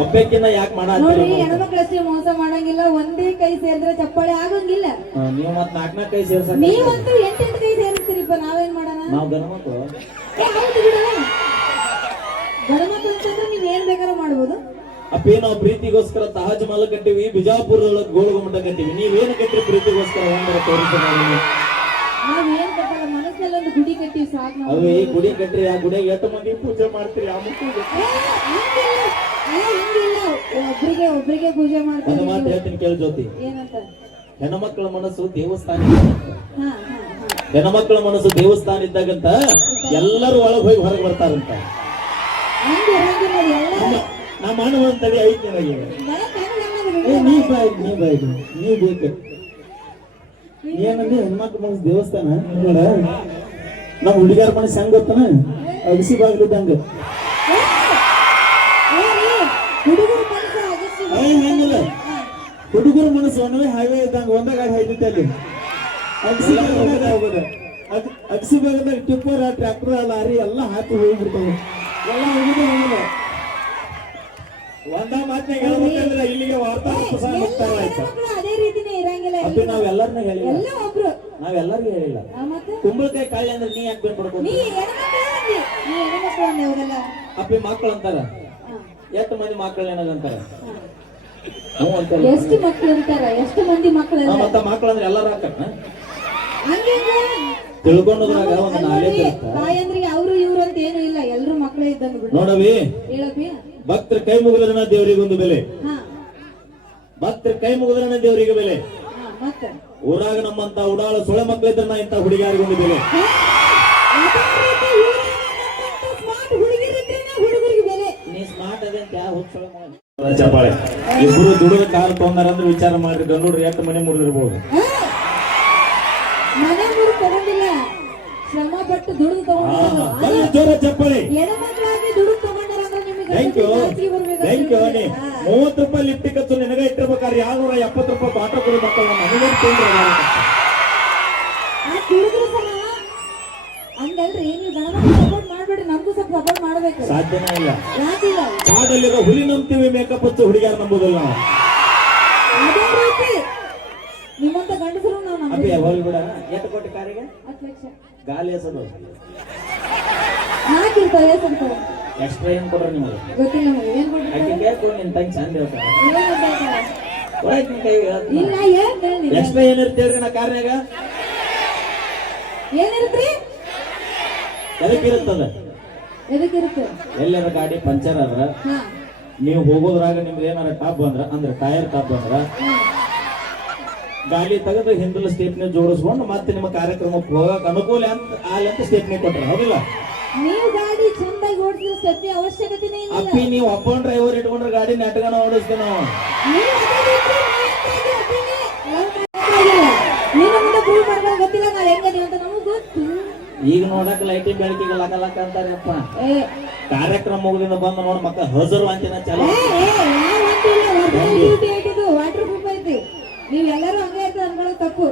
ಒಬ್ಬಕ್ಕಿಂತ ಯಾಕೆ ನೋಡಿ ಹೆಣ್ಮಕ್ಳಷ್ಟೇ ಮೋಸ ಮಾಡಂಗಿಲ್ಲ. ಒಂದೇ ಕೈ ಸೇರಿದ್ರೆ ಚಪ್ಪಾಳೆ ಆಗಂಗಿಲ್ಲ. ನೀವು ಮತ್ ನಾಲ್ಕನೇ ಕೈ ಸೇರ್ಸ ನೀವಂತೂ 8 ಕೈ ಸೇರಿಸ್ತೀರಿಪ್ಪ. ನಾವೇನ್ ಮಾಡೋಣ? ನಾವು ಗಣಮಕ್ಳು. ಹೌದು ಬಿಡ, ಗಣಮಕ್ಳು ಅಂತಂದ್ರೆ ನೀವ್ ಏನ್ ಬೇಕಾದ್ರೂ ಮಾಡ್ಬೋದು. ಅಪ್ಪೇ ನಾವು ಪ್ರೀತಿಗೋಸ್ಕರ ತಾಜ್ ಮಹಲ್ ಕಟ್ಟಿವಿ, ಬಿಜಾಪುರದೊಳಗೆ ಗೋಳಗುಮ್ಮಟ ಕಟ್ಟಿವಿ. ನೀವೇನು ಕಟ್ಟಿರಿ ಪ್ರೀತಿಗೋಸ್ಕರ? ಒಂದರ ತೋರಿಸ ನಾವೇನ್ ಕಟ್ಟಲ್ಲ, ಮನಸ್ಸಲ್ಲಿ ಒಂದು ಗುಡಿ ಕಟ್ಟಿವಿ ಸಾಕು. ಅವೇ ಗುಡಿ ಕಟ್ಟ್ರಿ, ಆ ಗುಡಿಗೆ ಎಷ್ಟು ಮಂದಿ ಪೂಜೆ ಮಾಡ್ತೀರಿ? ಆ ಮಕ್ಕಳಿಗೆ ಒಬ್ರಿಗೆ ಪೂಜೆ ಮಾಡ್ತೀವಿ. ಒಂದು ಮಾತು ಹೇಳ್ತೀನಿ ಕೇಳಿ ಜ್ಯೋತಿ. ಏನಂತ? ಹೆಣ್ಮಕ್ಳ ಮನಸ್ಸು ದೇವಸ್ಥಾನ. ಹೆಣ್ಮಕ್ಳ ಮನಸ್ಸು ದೇವಸ್ಥಾನ ಇದ್ದಾಗಂತ ಎಲ್ಲರೂ ಒಳಗೆ ಹೋಗಿ ಹೊರಗೆ ಬರ್ತಾರಂತ. ನಾ ಮಾಡುವಂತಡಿ ಐತಿ ನನಗೆ. ನೀ ಬೇಕು ಏನಂದ್ರೆ ಹೆಣ್ಮಕ್ಳ ಮನಸ್ಸು ದೇವಸ್ಥಾನ. ನೋಡ ನಮ್ ಹುಡುಗಾರ ಮನಸ್ಸು ಹೆಂಗ್ ಗೊತ್ತಾನ? ಅಗಸಿ ಬಾಗಿಲಿದ್ದಂಗ. ಹೆಂಗಿಲ್ಲ ಹುಡುಗರ ಮನಸ್ಸು ಒಣವೆ ಹೈವೇ ಇದ್ದಂಗ. ಒಂದ ಗಾಡಿ ಹೈದಿತ್ತೆ ಅಲ್ಲಿ ಅಗಸಿ ಹೋಗೋದು. ಅಗಸಿ ಬಾಗಿಲ್ದಾಗ ಟಿಪ್ಪರ್, ಟ್ರ್ಯಾಕ್ಟರ್, ಲಾರಿ ಎಲ್ಲ ಹಾಕಿ ಹೋಗ್ಬಿಡ್ತಾವೆ. ಎಲ್ಲ ಹೋಗುದು ಹೋಗಿಲ್ಲ. ಒಂದ ಮಾತನಾಗ ಹೇಳ್ಬೇಕಂದ್ರೆ ಇಲ್ಲಿಗೆ ವಾರ್ತಾ ಪ್ರಸಾರ ಮುಕ್ತಾಯ ಆಯ್ತು. ಅಪ್ಪಿ ನಾವೆಲ್ಲರನ್ನ ಹೇಳಿಲ್ಲ, ನಾವೆಲ್ಲರಿಗೂ ಹೇಳಿಲ್ಲ. ಕುಂಬಳಕಾಯಿ ಕಾಯಿ ಅಂದ್ರೆ ನೀ ಯಾಕೆ ಬೇಡ್ಕೊಡ್ಬೋದು? ಅಪ್ಪಿ ಮಕ್ಕಳು ಅಂತಾರ. ಎಷ್ಟು ಮಂದಿ ಮಕ್ಕಳು ಏನಂತಾರ? ಎಷ್ಟು ಮಕ್ಕಳು ಇರ್ತಾರ? ಎಷ್ಟು ಮಂದಿ ಮಕ್ಕಳು? ಮತ್ತ ಮಕ್ಕಳು ಅಂದ್ರೆ ಎಲ್ಲರೂ ಹಾಕಣ ತಿಳ್ಕೊಂಡೋದ್ರಾಗ ಒಂದು ನಾಲೆಜ್ ಇರುತ್ತೆ. ತಾಯಂದ್ರಿಗೆ ಅವರು ಇವ್ರು ಅಂತ ಏನು ಇಲ್ಲ, ಎಲ್ರು ಮಕ್ಕಳೇ ಇದ್ದಂಗ. ನೋಡವಿ, ಹೇಳಪ್ಪಿ, ಭಕ್ತರ ಕೈ ಮುಗಿದ್ರನ ದೇವರಿಗೊಂದು ಬೆಲೆ. ಭಕ್ತರ ಕೈ ಮುಗಿದ್ರನ ದೇವರಿಗೆ ಬೆಲೆ. ಊರಾಗ ನಮ್ಮಂತ ಉಡಾಳ ಸೊಳೆ ಮಕ್ಕಳಿದ್ರನ ಇಂತ ಹುಡುಗಿಯಾರಿಗೊಂದು ಬೆಲೆ. ನೀ ಸ್ಮಾರ್ಟ್ ಅದೇ ಅಂತ ಯಾವ ಚಪ್ಪಾಳೆ. ಇಬ್ರು ದುಡಿದ ಕಾಲ ತೊಂದಾರಂದ್ರೆ ವಿಚಾರ ಮಾಡ್ರಿ. ಗಂಡೂರು ಎಷ್ಟು ಮನೆ ಮುರಿದಿರ್ಬೋದು. ಮನೆ ಮುರು ತಗೊಂಡಿಲ್ಲ, ಶ್ರಮ ಪಟ್ಟು ದುಡಿದು ತಗೊಂಡಿಲ್ಲ. ಜೋರ ಚಪ್ಪಾಳೆ. ಹೆಣ್ಮಕ್ಳಾಗಿ ದುಡಿದು ತಗೊಂಡಾರ ಅಂದ್ರೆ ನಿಮಗೆ ಥ್ಯಾಂಕ್ ಯು. 30 ರೂಪಾಯಿ ಲಿಫ್ಟ್ ಖರ್ಚು ನಿನಗೆ ಇಟ್ಟಿರ್ಬೇಕಾದ್ರೆ 270 ರೂಪಾಯಿ ಬಾಟೋ ಕೊಡಿ ಮಕ್ಕಳು ನನಗೆ ಹಂಗಲ್ರಿ. ನೀವು ಗಣಮಕ್ಳು ಸಪೋರ್ಟ್ ಮಾಡ್ಬೇಡ್ರಿ, ನಮಗೂ ಸ್ವಲ್ಪ ಸಪೋರ್ಟ್ ಮಾಡ್ಬೇಕು. ಸಾಧ್ಯನೇ ಇಲ್ಲ. ಯಾಕಿಲ್ಲ? ಕಾಡಲ್ಲಿರೋ ಹುಲಿ ನಂಬ್ತೀವಿ, ಮೇಕಪ್ ಹಚ್ಚು ಹುಡುಗಿಯಾರ ನಂಬುದಿಲ್ಲ ನಾವು. ಅದೇ ರೀತಿ ನಿಮ್ಮಂತ ಗಂಡಸರು ನಾವು ಅಪ್ಪಿ ಹೋಗಿ ಬಿಡ. ಎಷ್ಟು ಕೋಟಿ ಕಾರಿಗೆ? 10 ಲಕ್ಷ. ಗಾಲಿ ಎಸದು ನಾಕಿರ್ತಾವೆ ಎಸಂತಾವೆ. ಎಕ್ಸ್ಟ್ರಾ ಏನ್ ಕೊಡ್ರಿ ನಿಮಗೆ? ಗೊತ್ತಿಲ್ಲ ನಮಗೆ. ಏನ್ ಕೊಡ್ರಿ? ಆಕೆ ಕೇಳ್ಕೊಂಡು ನಿನ್ ತಂಗಿ ಚಂದ ಹೇಳ್ತಾರ. ಇಲ್ಲ ಏನ್ ಎಕ್ಸ್ಟ್ರಾ ಏನಿರುತ್ತೆ ಹೇಳ್ರಿ ನಾ ಕಾರ್ನಾಗ? ಏನಿರುತ್ರಿ? ಎದಕ್ಕಿರುತ್ತದ? ಎದಕ್ಕಿರುತ್ತೆ? ಎಲ್ಲರ ಗಾಡಿ ಪಂಚರ್ ಆದ್ರ, ನೀವು ಹೋಗೋದ್ರಾಗ ನಿಮ್ದು ಏನಾರ ಟಾಪ್ ಬಂದ್ರ ಅಂದ್ರೆ ಟೈರ್ ಟಾಪ್ ಬಂದ್ರ ಗಾಡಿ ತೆಗೆದು ಹಿಂದಲ ಸ್ಟೇಪ್ನಿ ಜೋಡಿಸ್ಕೊಂಡು ಮತ್ತೆ ನಿಮ್ಮ ಕಾರ್ಯಕ್ರಮಕ್ಕೆ ಹೋಗಕ್ ಅನುಕೂಲ ಅಂತ ಸ್ಟೇಪ್ನಿ ಕೊಟ್ರ. ಹೌದಿಲ್ಲ? ನೀವು ಗಾಡಿ ಚಂದಾಗಿ ಓಡಿಸಿದ್ರೆ ಸ್ಟೆಪ್ನಿ ಅವಶ್ಯಕತೆನೇ ಇಲ್ಲ. ಅಪ್ಪಿ ನೀವು ಒಬ್ಬ ಡ್ರೈವರ್ ಇಟ್ಕೊಂಡ್ರೆ ಗಾಡಿ ನೆಟ್ಗಣ ಓಡಿಸ್ತೀವಿ ನಾವು. ಗೊತ್ತಿಲ್ಲ ನಾವ್ ಹೆಂಗದೀವಿ ಅಂತ ನಮಗ್ ಗೊತ್ತು. ಈಗ ನೋಡಕ್ ಲೈಟಿಂಗ್ ಬೆಳಕಿಗೆ ಲಕ ಅಂತಾರಪ್ಪ. ಕಾರ್ಯಕ್ರಮ ಮುಗಿದಿಂದ ಬಂದು ನೋಡ್ ಮಕ್ಕ ಹಜರು ಅಂತಿನ ಚಾಲು. ವಾಟರ್ ಪ್ರೂಫ್ ಐತಿ. ನೀವ್ ಎಲ್ಲರೂ ಹಂಗೆ ಇರ್ತದೆ ಅನ್ಕೊಳ್ಳೋದು ತಪ್ಪು.